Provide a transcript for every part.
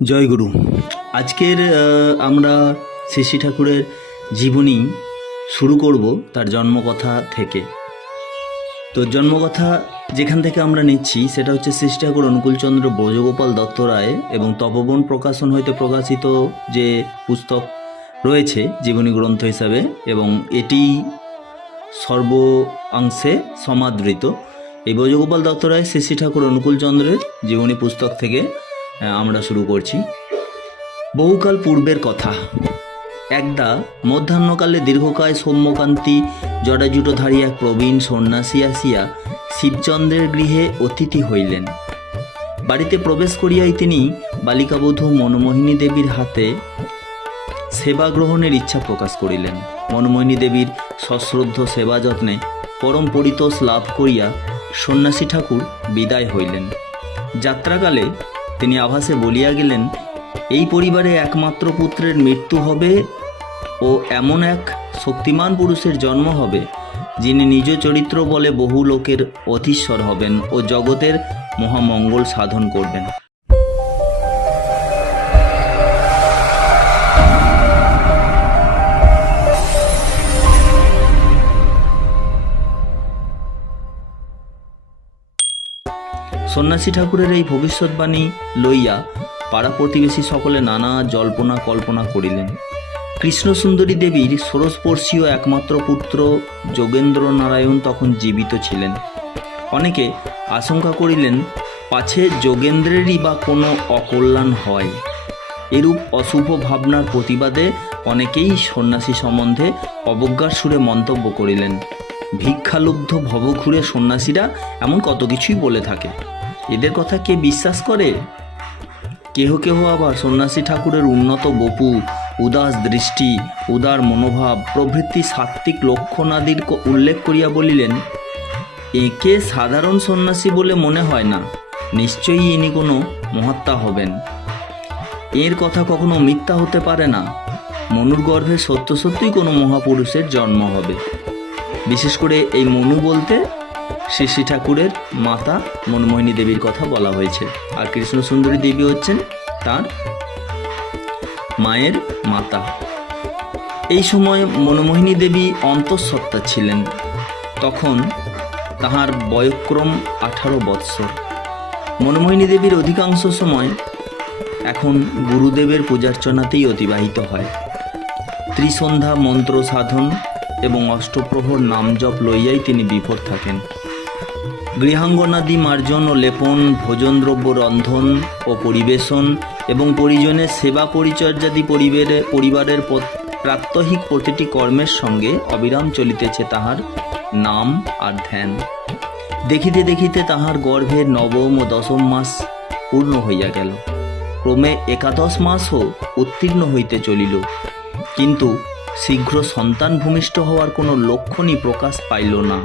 জয় গুরু। আজকের আমরা শ্রী ঠাকুরের জীবনী শুরু করব তার জন্মকথা থেকে। তো জন্মকথা যেখান থেকে আমরা নিচ্ছি সেটা হচ্ছে শ্রী ঠাকুর অনুকূলচন্দ্র ব্রজগোপাল দত্ত রায় এবং তপবন প্রকাশন হইতে প্রকাশিত যে পুস্তক রয়েছে জীবনী গ্রন্থ হিসাবে, এবং এটি সর্বাংশে সমাদৃত। এই ব্রজগোপাল দত্ত রায় শ্রী ঠাকুর অনুকূলচন্দ্রের জীবনী পুস্তক থেকে আমরা শুরু করছি। বহুকাল পূর্বের কথা। একদা মধ্যাহ্নকালে দীর্ঘকায় সৌম্যকান্তি জটাজুটোধারী এক প্রবীণ সন্ন্যাসী আসিয়া শিবচন্দ্রের গৃহে অতিথি হইলেন। বাড়িতে প্রবেশ করিয়াই তিনি বালিকাবধূ মনমোহিনী দেবীর হাতে সেবা গ্রহণের ইচ্ছা প্রকাশ করিলেন। মনমোহিনী দেবীর সশ্রদ্ধ সেবা যত্নে পরম পরিতোষ লাভ করিয়া সন্ন্যাসী ঠাকুর বিদায় হইলেন। যাত্রাকালে তিনি আভাসে বলিয়া গেলেন, এই পরিবারে একমাত্র পুত্রের মৃত্যু হবে ও এমন এক শক্তিমান পুরুষের জন্ম হবে যিনি নিজ চরিত্র বলে বহু লোকের অধীশ্বর হবেন ও জগতের মহামঙ্গল সাধন করবেন। সন্ন্যাসী ঠাকুরের এই ভবিষ্যৎবাণী লইয়া পাড়া প্রতিবেশী সকলে নানা জল্পনা কল্পনা করিলেন। কৃষ্ণসুন্দরী দেবীর ষোড়শবর্ষীয় একমাত্র পুত্র যোগেন্দ্র নারায়ণ তখন জীবিত ছিলেন। অনেকে আশঙ্কা করিলেন পাছে যোগেন্দ্রেরই বা কোনো অকল্যাণ হয়। এরূপ অশুভ ভাবনার প্রতিবাদে অনেকেই সন্ন্যাসী সম্বন্ধে অবজ্ঞার সুরে মন্তব্য করিলেন। ভিক্ষালুব্ধ ভবঘুরে সন্ন্যাসীরা এমন কত কিছুই বলে থাকে, এদের কথা কে বিশ্বাস করে? কেহ কেহ আবার সন্ন্যাসী ঠাকুরের উন্নত বপু, উদাস দৃষ্টি, উদার মনোভাব প্রভৃতি সাত্ত্বিক লক্ষণাদির উল্লেখ করিয়া বলিলেন, একে সাধারণ সন্ন্যাসী বলে মনে হয় না, নিশ্চয়ই ইনি কোনো মহাত্মা হবেন। এর কথা কখনো মিথ্যা হতে পারে না, মনুর গর্ভে সত্য সত্যই কোনো মহাপুরুষের জন্ম হবে। বিশেষ করে এই মনু বলতে শ্রী ঠাকুরের মাতা মনমোহিনী দেবীর কথা বলা হয়েছে, আর কৃষ্ণসুন্দরী দেবী হচ্ছেন তার মায়ের মাতা। এই সময় মনমোহিনী দেবী অন্তঃসত্ত্বা ছিলেন। তখন তাহার বয়ঃক্রম 18 বৎসর। মনমোহিনী দেবীর অধিকাংশ সময় এখন গুরুদেবের পূজার্চনাতেই অতিবাহিত হয়। ত্রিসন্ধ্যা মন্ত্র সাধন এবং অষ্টপ্রহর নাম জপ লইয়াই তিনি বিভোর থাকেন। গৃহাঙ্গনাদি মার্জন ও লেপন, ভোজনদ্রব্য রন্ধন ও পরিবেশন এবং পরিজনের সেবা পরিচর্যাদি পরিবারের প্রাত্যহিক প্রতিটি কর্মের সঙ্গে অবিরাম চলিতেছে তাহার নাম আর ধ্যান। দেখিতে দেখিতে তাহার গর্ভের নবম ও দশম মাস পূর্ণ হইয়া গেল। ক্রমে 11 মাসও উত্তীর্ণ হইতে চলিল, কিন্তু শীঘ্র সন্তান ভূমিষ্ঠ হওয়ার কোনো লক্ষণই প্রকাশ পাইল না।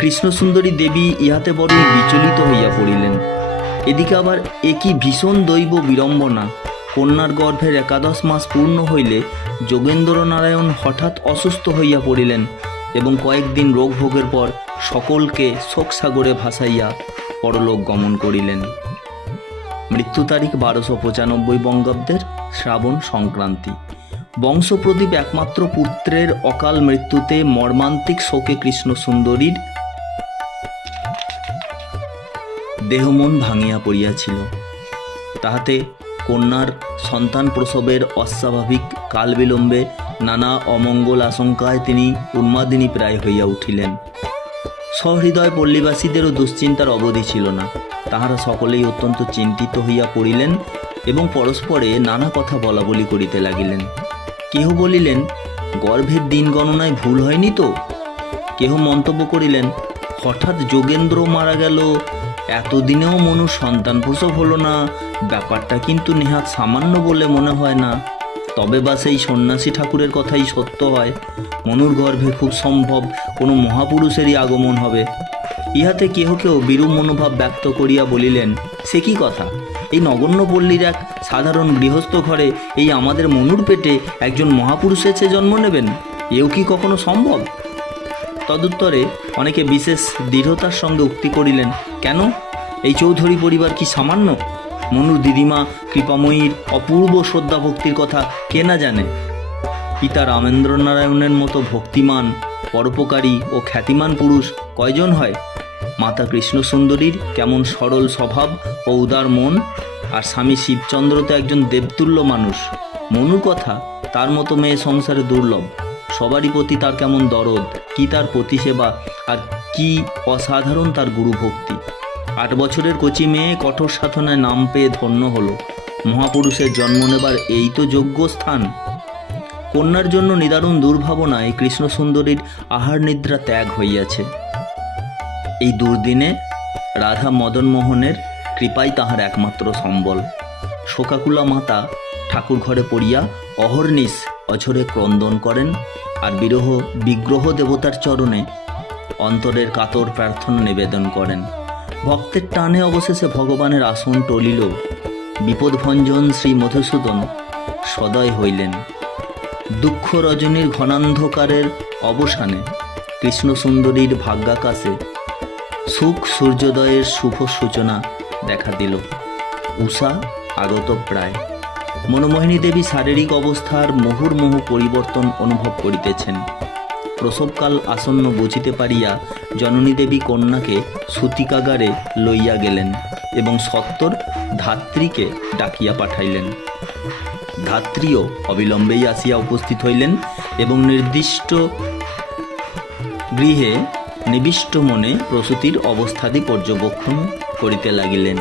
কৃষ্ণসুন্দরী দেবী ইহাতে বড়ই বিচলিত হইয়া পড়িলেন। এদিকে আবার একই ভীষণ দৈব বিড়ম্বনা, কন্যার গর্ভের 11 মাস পূর্ণ হইলে যোগেন্দ্র নারায়ণ হঠাৎ অসুস্থ হইয়া পড়িলেন এবং কয়েকদিন রোগ ভোগের পর সকলকে শোকসাগরে ভাসাইয়া পরলোক গমন করিলেন। মৃত্যু তারিখ 1295 বঙ্গাব্দের শ্রাবণ সংক্রান্তি। বংশপ্রদীপ একমাত্র পুত্রের অকাল মৃত্যুতে মর্মান্তিক শোকে কৃষ্ণসুন্দরীর দেহমন ভাঙিয়া পড়িয়াছিল। তাহাতে কন্যার সন্তান প্রসবের অস্বাভাবিক কালবিলম্বে নানা অমঙ্গল আশঙ্কায় তিনি উন্মাদিনী প্রায় হইয়া উঠিলেন। সহৃদয় পল্লীবাসীদেরও দুশ্চিন্তার অবধি ছিল না। তাহারা সকলেই অত্যন্ত চিন্তিত হইয়া পড়িলেন এবং পরস্পরে নানা কথা বলা বলি করিতে লাগিলেন। কেহ বলিলেন, গর্ভের দিন গণনায় ভুল হয়নি তো? কেহ মন্তব্য করিলেন, হঠাৎ যোগেন্দ্র মারা গেল, এতদিনেও মনুর সন্তান প্রসব হলো না, ব্যাপারটা কিন্তু নেহাত সামান্য বলে মনে হয় না। তবে বা সেই সন্ন্যাসী ঠাকুরের কথাই সত্য হয়, মনুর গর্ভে খুব সম্ভব কোনো মহাপুরুষেরই আগমন হবে। ইহাতে কেহ কেউ বিরূপ মনোভাব ব্যক্ত করিয়া বলিলেন, সে কি কথা, এই নগণ্য পল্লীর এক সাধারণ গৃহস্থ ঘরে এই আমাদের মনুর পেটে একজন মহাপুরুষের চেয়ে জন্ম নেবেন, এও কি কখনো সম্ভব? তদুত্তরে অনেকে বিশেষ দৃঢ়তার সঙ্গে উক্তি করিলেন, কেন, এই চৌধুরী পরিবার কি সামান্য? মনুর দিদিমা কৃপাময়ীর অপূর্ব শ্রদ্ধা ভক্তির কথা কে না জানে? পিতা রামেন্দ্র নারায়ণের মতো ভক্তিমান, পরোপকারী ও খ্যাতিমান পুরুষ কয়জন হয়? মাতা কৃষ্ণসুন্দরীর কেমন সরল স্বভাব ও উদার মন, আর স্বামী শিবচন্দ্র তো একজন দেবতুল্য মানুষ। মনুর কথা, তার মতো মেয়ে সংসারে দুর্লভ। সবারই প্রতি তার কেমন দরদ, কি তার প্রতিসেবা, আর কি অসাধারণ তার গুরুভক্তি। 8 বছরের কচি মেয়ে কঠোর সাধনায় নাম পেয়ে ধন্য হলো। মহাপুরুষের জন্ম নেবার এই তো যোগ্য স্থান। কন্যার জন্য নিদারুণ দুর্ভাবনায় কৃষ্ণসুন্দরীর আহার নিদ্রা ত্যাগ হইয়াছে। এই দুর্দিনে রাধা মদনমোহনের কৃপাই তাহার একমাত্র সম্বল। শোকাকুলা মাতা ঠাকুর ঘরে পড়িয়া অহর্নিশ অঝরে ক্রন্দন করেন, আর বিগ্রহ দেবতার চরণে অন্তরের কাতর প্রার্থনা নিবেদন করেন। ভক্তের টানে অবশেষে ভগবানের আসন টলিল। বিপদভঞ্জন শ্রী মধুসূদন সদয় হইলেন। দুঃখ রজনীর ঘনান্ধকারের অবসানে কৃষ্ণসুন্দরীর ভাগ্যাকাশে সুখ সূর্যোদয়ের শুভ সূচনা দেখা দিল। উষা আগত প্রায়। মনমোহিনী দেবী শারীরিক অবস্থার মুহুর্মুহু পরিবর্তন অনুভব করিতেছেন। প্রসবকাল আসন্ন বুঝিতে পারিয়া জননী দেবী কন্যাকে সূতিকাগারে লইয়া গেলেন এবং সত্বর ধাত্রীকে ডাকিয়া পাঠাইলেন। ধাত্রীও অবিলম্বেই আসিয়া উপস্থিত হইলেন এবং নির্দিষ্ট গৃহে নিবিষ্ট মনে প্রসূতির অবস্থাদি পর্যবেক্ষণ করিতে লাগিলেন।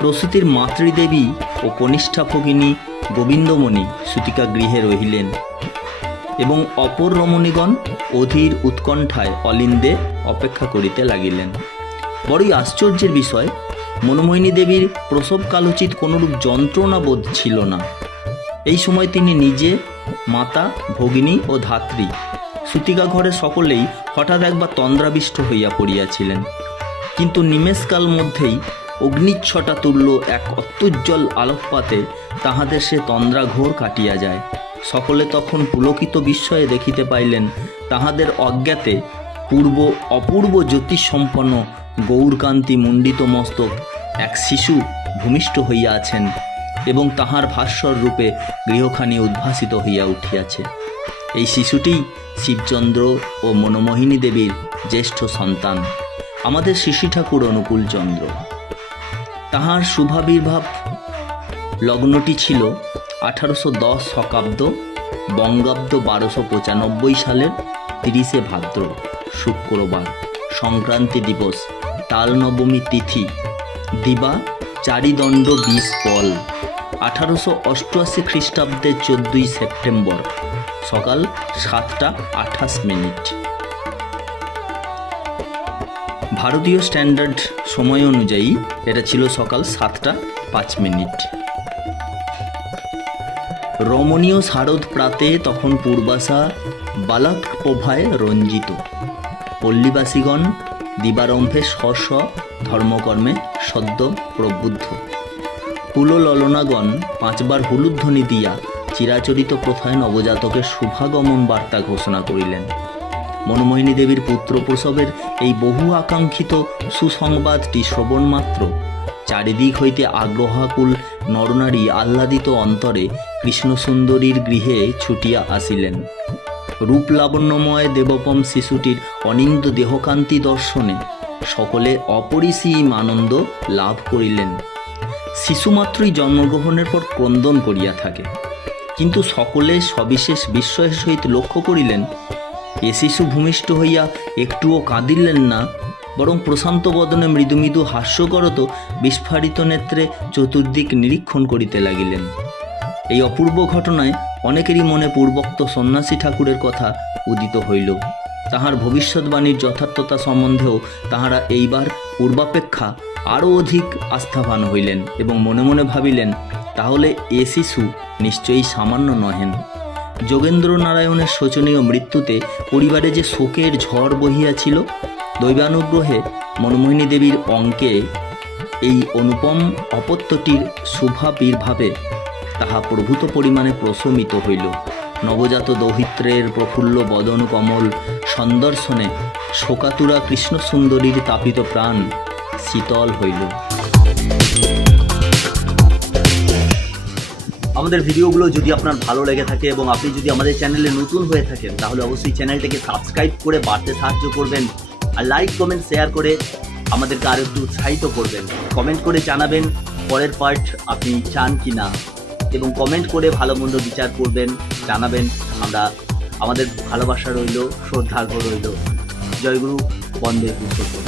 প্রসূতির মাতৃদেবী ও কনিষ্ঠা ভগিনী গোবিন্দমণি সূতিকা গৃহে রহিলেন এবং অপর রমণীগণ অধীর উৎকণ্ঠায় অলিন্দে অপেক্ষা করিতে লাগিলেন। বড়ই আশ্চর্যের বিষয়, মনমোহিনী দেবীর প্রসবকালোচিত কোনরূপ যন্ত্রণা বোধ ছিল না। এই সময় তিনি নিজে, মাতা, ভগিনী ও ধাত্রী সূতিকা ঘরে সকলেই হঠাৎ একবার তন্দ্রাবিষ্ট হইয়া পড়িয়াছিলেন। কিন্তু নিমেষকাল মধ্যেই অগ্নিচ্ছটা তুল্য এক অত্যুজ্জ্বল আলোকপাতে তাহাদের সে তন্দ্রাঘোর কাটিয়া যায়। সকলে তখন পুলকিত বিস্ময়ে দেখিতে পাইলেন তাহাদের অজ্ঞাতে অপূর্ব জ্যোতিষসম্পন্ন গৌরকান্তি মণ্ডিত মস্তক এক শিশু ভূমিষ্ঠ হইয়া আছেন এবং তাহার ভাস্বর রূপে গৃহখানি উদ্ভাসিত হইয়া উঠিয়াছে। এই শিশুটি শিবচন্দ্র ও মনমোহিনী দেবীর জ্যেষ্ঠ সন্তান, আমাদের শিশু ঠাকুর অনুকূলচন্দ্র। তাহার শুভাবির্ভাব লগ্নটি ছিল 1810 শকাব্দ বঙ্গাব্দ 1295 সালের 30শে ভাদ্র শুক্রবার, সংক্রান্তি দিবস, তাল নবমী তিথি, দিবা চারিদণ্ড 20 পল, 1888 খ্রিস্টাব্দের 14ই সেপ্টেম্বর, সকাল 7:28। ভারতীয় স্ট্যান্ডার্ড সময় অনুযায়ী এটা ছিল সকাল 7:05। রমণীয় শারদ প্রাতে তখন পূর্বাশা বালক প্রভায় রঞ্জিত। পল্লীবাসীগণ দিবারম্ভে স্ব ধর্মকর্মে সদ্য প্রবুদ্ধ। কুলললনাগণ 5 বার হুলুধ্বনি দিয়া চিরাচরিত প্রথায় নবজাতকের শুভাগমন বার্তা ঘোষণা করিলেন। মনমোহিনী দেবীর পুত্র প্রসবের এই বহু আকাঙ্ক্ষিত সুসংবাদটি শ্রবণ মাত্র চারিদিক হইতে আগ্রহাকুল নরনারী আহ্লাদিত অন্তরে কৃষ্ণসুন্দরীর গৃহে ছুটিয়া আসিলেন। রূপলাবণ্যময় দেবপম শিশুটির অনিন্দ দেহকান্তি দর্শনে সকলে অপরিসীম আনন্দ লাভ করিলেন। শিশুমাত্রই জন্মগ্রহণের পর ক্রন্দন করিয়া থাকে, কিন্তু সকলে সবিশেষ বিস্ময়ের সহিত লক্ষ্য করিলেন এ শিশু ভূমিষ্ঠ হইয়া একটুও কাঁদিলেন না, বরং প্রশান্ত বদনে মৃদু মৃদু হাস্যকরত বিস্ফারিত নেত্রে চতুর্দিক নিরীক্ষণ করিতে লাগিলেন। এই অপূর্ব ঘটনায় অনেকেরই মনে পূর্বোক্ত সন্ন্যাসী ঠাকুরের কথা উদিত হইল। তাহার ভবিষ্যৎবাণীর যথার্থতা সম্বন্ধেও তাহারা এইবার পূর্বাপেক্ষা আরও অধিক আস্থাবান হইলেন এবং মনে মনে ভাবিলেন, তাহলে এ শিশু নিশ্চয়ই সামান্য নহেন। যোগেন্দ্র নারায়ণের শোচনীয় মৃত্যুতে পরিবারে যে শোকের ঝড় বহিয়াছিল, দৈবানুগ্রহে মনমোহিনী দেবীর অঙ্কে এই অনুপম অপত্যটির শুভাবির্ভাবে তাহা প্রভূত পরিমাণে প্রশমিত হইল। নবজাত দৌহিত্রের প্রফুল্ল বদন কমল সন্দর্শনে শোকাতুরা কৃষ্ণসুন্দরীর তাপিত প্রাণ শীতল হইল। আমাদের ভিডিওগুলো যদি আপনার ভালো লেগে থাকে এবং আপনি যদি আমাদের চ্যানেলে নতুন হয়ে থাকেন তাহলে অবশ্যই চ্যানেলটাকে সাবস্ক্রাইব করে বাড়তে সাহায্য করবেন, আর লাইক কমেন্ট শেয়ার করে আমাদেরকে আরও একটু উৎসাহিত করবেন। কমেন্ট করে জানাবেন পরের পার্ট আপনি চান কি না, এবং কমেন্ট করে ভালো মন্দ বিচার করবেন, জানাবেন। আমাদের ভালোবাসা রইল, শ্রদ্ধা রইল। জয়গুরু, বন্দে পুরুষোত্তম।